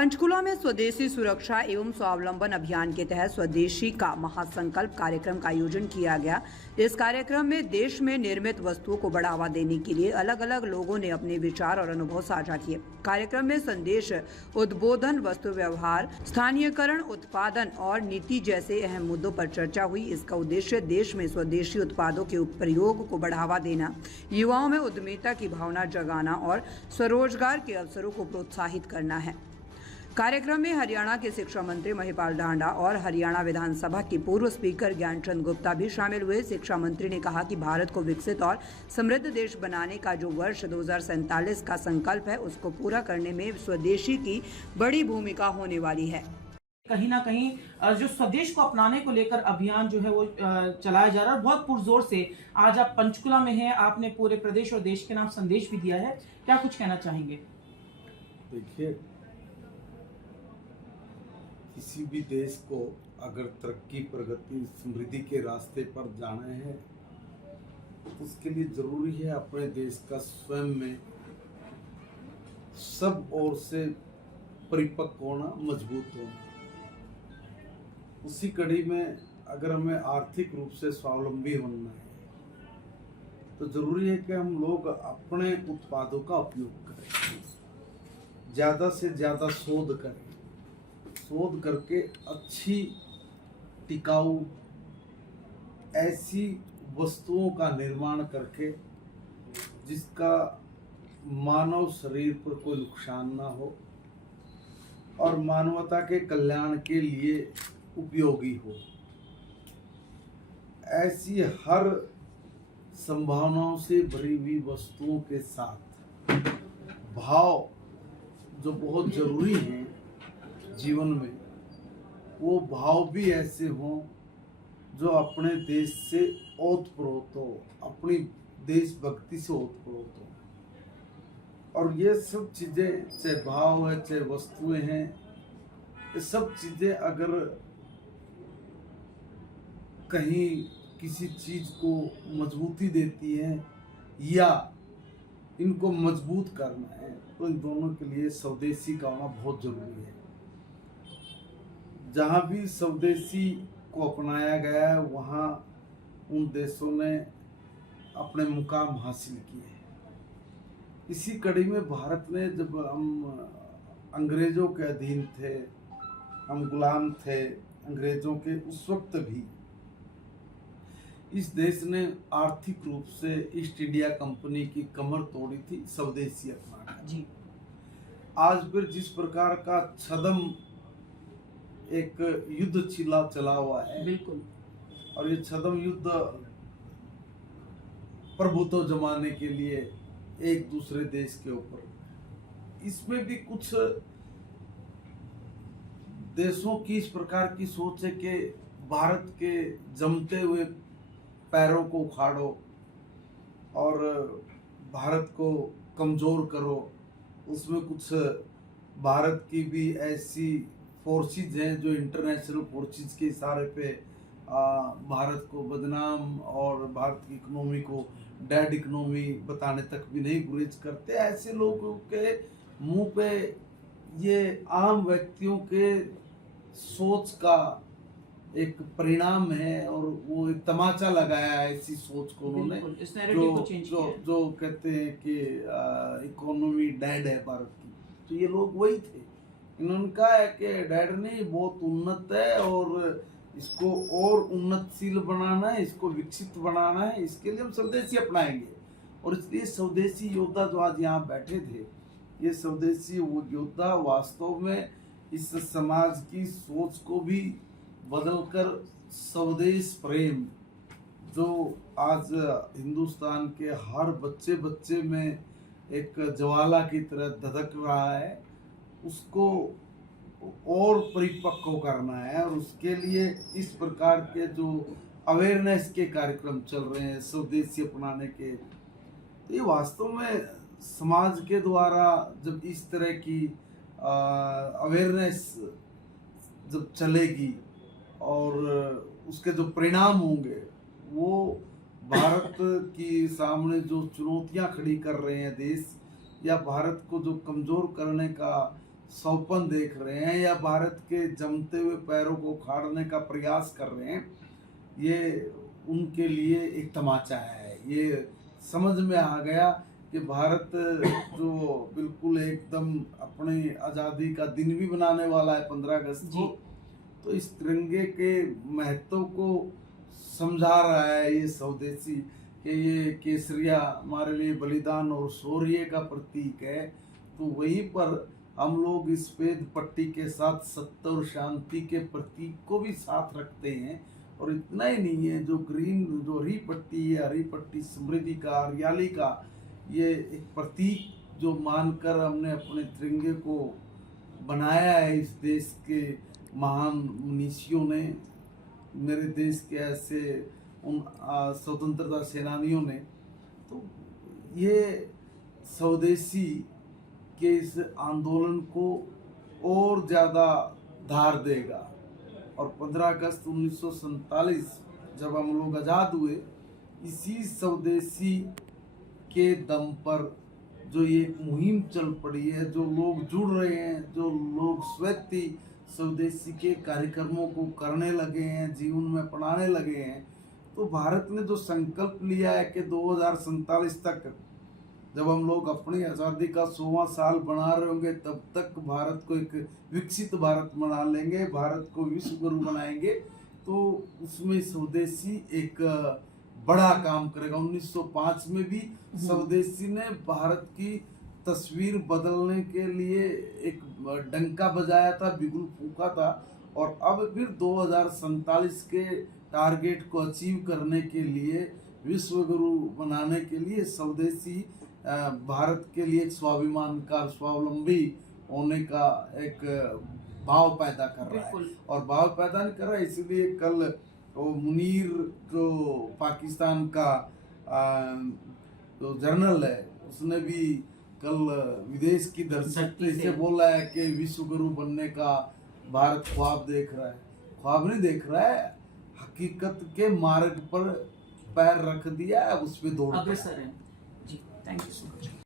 पंचकुला में स्वदेशी सुरक्षा एवं स्वावलंबन अभियान के तहत स्वदेशी का महासंकल्प कार्यक्रम का आयोजन किया गया। इस कार्यक्रम में देश में निर्मित वस्तुओं को बढ़ावा देने के लिए अलग अलग लोगों ने अपने विचार और अनुभव साझा किए। कार्यक्रम में संदेश, उद्बोधन, वस्तु व्यवहार, स्थानीयकरण, उत्पादन और नीति जैसे अहम मुद्दों पर चर्चा हुई। इसका उद्देश्य देश में स्वदेशी उत्पादों के प्रयोग को बढ़ावा देना, युवाओं में उद्यमिता की भावना जगाना और स्वरोजगार के अवसरों को प्रोत्साहित करना है। कार्यक्रम में हरियाणा के शिक्षा मंत्री महिपाल ढांडा और हरियाणा विधानसभा के पूर्व स्पीकर ज्ञानचंद गुप्ता भी शामिल हुए। शिक्षा मंत्री ने कहा कि भारत को विकसित और समृद्ध देश बनाने का जो वर्ष 2047 का संकल्प है, उसको पूरा करने में स्वदेशी की बड़ी भूमिका होने वाली है। कहीं ना कहीं जो स्वदेश को अपनाने को लेकर अभियान जो है वो चलाया जा रहा है। बहुत पुरजोर से आज आप पंचकुला में हैं, आपने पूरे प्रदेश और देश के नाम संदेश भी दिया है, क्या कुछ कहना चाहेंगे? देखिए, किसी भी देश को अगर तरक्की, प्रगति, समृद्धि के रास्ते पर जाना है तो उसके लिए जरूरी है अपने देश का स्वयं में सब ओर से परिपक्व होना, मजबूत होना। उसी कड़ी में अगर हमें आर्थिक रूप से स्वावलंबी होना है तो जरूरी है कि हम लोग अपने उत्पादों का उपयोग करें, ज़्यादा से ज़्यादा शोध करें, शोध करके अच्छी टिकाऊ ऐसी वस्तुओं का निर्माण करके जिसका मानव शरीर पर कोई नुकसान ना हो और मानवता के कल्याण के लिए उपयोगी हो, ऐसी हर संभावनाओं से भरी हुई वस्तुओं के साथ भाव जो बहुत जरूरी हैं जीवन में, वो भाव भी ऐसे हों जो अपने देश से ओतप्रोत हो, अपनी देशभक्ति से ओतप्रोत हो। और ये सब चीज़ें, चाहे भाव है चाहे वस्तुएं हैं, ये सब चीज़ें अगर कहीं किसी चीज़ को मजबूती देती हैं या इनको मजबूत करना है तो इन दोनों के लिए स्वदेशी का होना बहुत जरूरी है। जहाँ भी स्वदेशी को अपनाया गया है वहाँ उन देशों ने अपने मुकाम हासिल किए हैं। इसी कड़ी में भारत ने, जब हम अंग्रेज़ों के अधीन थे, हम गुलाम थे अंग्रेज़ों के, उस वक्त भी इस देश ने आर्थिक रूप से ईस्ट इंडिया कंपनी की कमर तोड़ी थी स्वदेशी अपनाकर जी। आज फिर जिस प्रकार का छद्म एक युद्ध चला हुआ है, बिल्कुल, और ये छद्म युद्ध प्रभुत्व जमाने के लिए एक दूसरे देश के ऊपर, इसमें भी कुछ देशों की इस प्रकार की सोच है कि भारत के जमते हुए पैरों को उखाड़ो और भारत को कमजोर करो। उसमें कुछ भारत की भी ऐसी फोर्सेस हैं जो इंटरनेशनल फोर्सेस के इशारे पे भारत को बदनाम और भारत की इकोनॉमी को डेड इकोनॉमी बताने तक भी नहीं गुरेज करते। ऐसे लोगों के मुंह पे ये आम व्यक्तियों के सोच का एक परिणाम है और वो एक तमाचा लगाया है ऐसी सोच को उन्होंने, जो कहते हैं कि इकोनॉमी डेड है भारत की। तो ये लोग वही थे, इन्होंने कहा है कि डेड नहीं, बहुत उन्नत है और इसको और उन्नतशील बनाना है, इसको विकसित बनाना है, इसके लिए हम स्वदेशी अपनाएंगे। और इसलिए स्वदेशी योद्धा जो आज यहाँ बैठे थे, ये स्वदेशी योद्धा वास्तव में इस समाज की सोच को भी बदलकर स्वदेश प्रेम जो आज हिंदुस्तान के हर बच्चे में एक ज्वाला की तरह धधक रहा है, उसको और परिपक्व करना है। और उसके लिए इस प्रकार के जो अवेयरनेस के कार्यक्रम चल रहे हैं स्वदेशी अपनाने के, तो ये वास्तव में समाज के द्वारा जब इस तरह की अवेयरनेस जब चलेगी और उसके जो परिणाम होंगे वो भारत की सामने जो चुनौतियां खड़ी कर रहे हैं देश, या भारत को जो कमज़ोर करने का सौपन देख रहे हैं या भारत के जमते हुए पैरों को उखाड़ने का प्रयास कर रहे हैं, ये उनके लिए एक तमाचा है। ये समझ में आ गया कि भारत जो बिल्कुल एकदम अपनी आज़ादी का दिन भी बनाने वाला है 15 अगस्त को, तो इस तिरंगे के महत्व को समझा रहा है ये स्वदेशी कि ये केसरिया हमारे लिए बलिदान और शौर्य का प्रतीक है। तो वहीं पर हम लोग इस श्वेत पट्टी के साथ सत्य और शांति के प्रतीक को भी साथ रखते हैं। और इतना ही नहीं है, जो हरी पट्टी है, हरी पट्टी समृद्धि का, हरियाली का ये एक प्रतीक जो मानकर हमने अपने तिरंगे को बनाया है इस देश के महान मनीषियों ने, मेरे देश के ऐसे उन स्वतंत्रता सेनानियों ने। तो ये स्वदेशी के इस आंदोलन को और ज़्यादा धार देगा। और 15 अगस्त 1947 जब हम लोग आज़ाद हुए, इसी स्वदेशी के दम पर जो ये एक मुहिम चल पड़ी है, जो लोग जुड़ रहे हैं, जो लोग स्वैच्छी स्वदेशी के कार्यक्रमों को करने लगे हैं, जीवन में अपनाने लगे हैं, तो भारत ने जो संकल्प लिया है कि 2047 तक जब हम लोग अपनी आज़ादी का 100वां साल बना रहे होंगे, तब तक भारत को एक विकसित भारत बना लेंगे, भारत को विश्व गुरु बनाएंगे। तो उसमें स्वदेशी एक बड़ा काम करेगा। 1905 में भी स्वदेशी ने भारत की तस्वीर बदलने के लिए एक डंका बजाया था, बिगुल फूंका था। और अब फिर 2047 के टारगेट को अचीव करने के लिए, विश्व गुरु बनाने के लिए स्वदेशी भारत के लिए एक स्वाभिमान का, स्वावलंबी होने का एक भाव पैदा कर रहा है। और भाव पैदा नहीं कर रहा है, इसलिए कल वो मुनीर जो पाकिस्तान का जो जनरल है, उसने भी कल विदेश की धरती से बोला है कि विश्व गुरु बनने का भारत ख्वाब देख रहा है। ख्वाब नहीं देख रहा है, हकीकत के मार्ग पर पैर रख दिया है, उस पर दौड़ अग्रसर है। जी, थैंक यू सो मच।